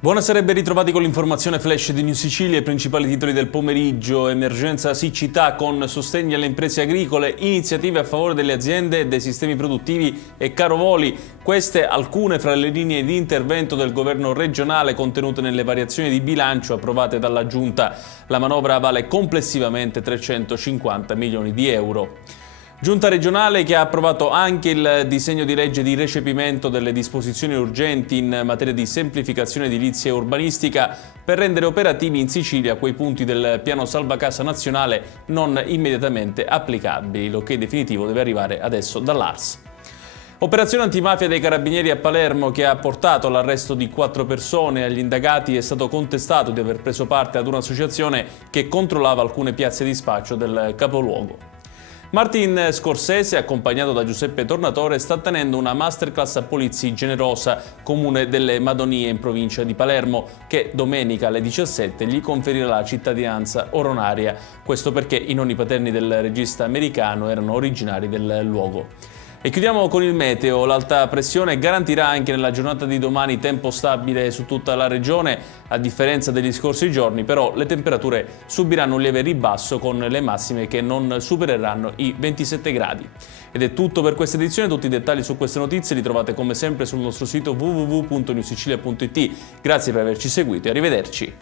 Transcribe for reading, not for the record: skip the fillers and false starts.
Buonasera e ben ritrovati con l'informazione flash di New Sicilia. I principali titoli del pomeriggio: emergenza siccità con sostegni alle imprese agricole, iniziative a favore delle aziende e dei sistemi produttivi e caro voli. Queste alcune fra le linee di intervento del governo regionale contenute nelle variazioni di bilancio approvate dalla Giunta. La manovra vale complessivamente 350 milioni di euro. Giunta regionale che ha approvato anche il disegno di legge di recepimento delle disposizioni urgenti in materia di semplificazione edilizia e urbanistica per rendere operativi in Sicilia quei punti del piano salva casa nazionale non immediatamente applicabili. L'ok definitivo deve arrivare adesso dall'ARS. Operazione antimafia dei carabinieri a Palermo che ha portato all'arresto di 4 persone. Agli indagati è stato contestato di aver preso parte ad un'associazione che controllava alcune piazze di spaccio del capoluogo. Martin Scorsese, accompagnato da Giuseppe Tornatore, sta tenendo una masterclass a Polizzi Generosa, comune delle Madonie in provincia di Palermo, che domenica alle 17 gli conferirà la cittadinanza onoraria. Questo perché i nonni paterni del regista americano erano originari del luogo. E chiudiamo con il meteo. L'alta pressione garantirà anche nella giornata di domani tempo stabile su tutta la regione. A differenza degli scorsi giorni, però, le temperature subiranno un lieve ribasso con le massime che non supereranno i 27 gradi. Ed è tutto per questa edizione. Tutti i dettagli su queste notizie li trovate come sempre sul nostro sito www.newsicilia.it. Grazie per averci seguito e arrivederci.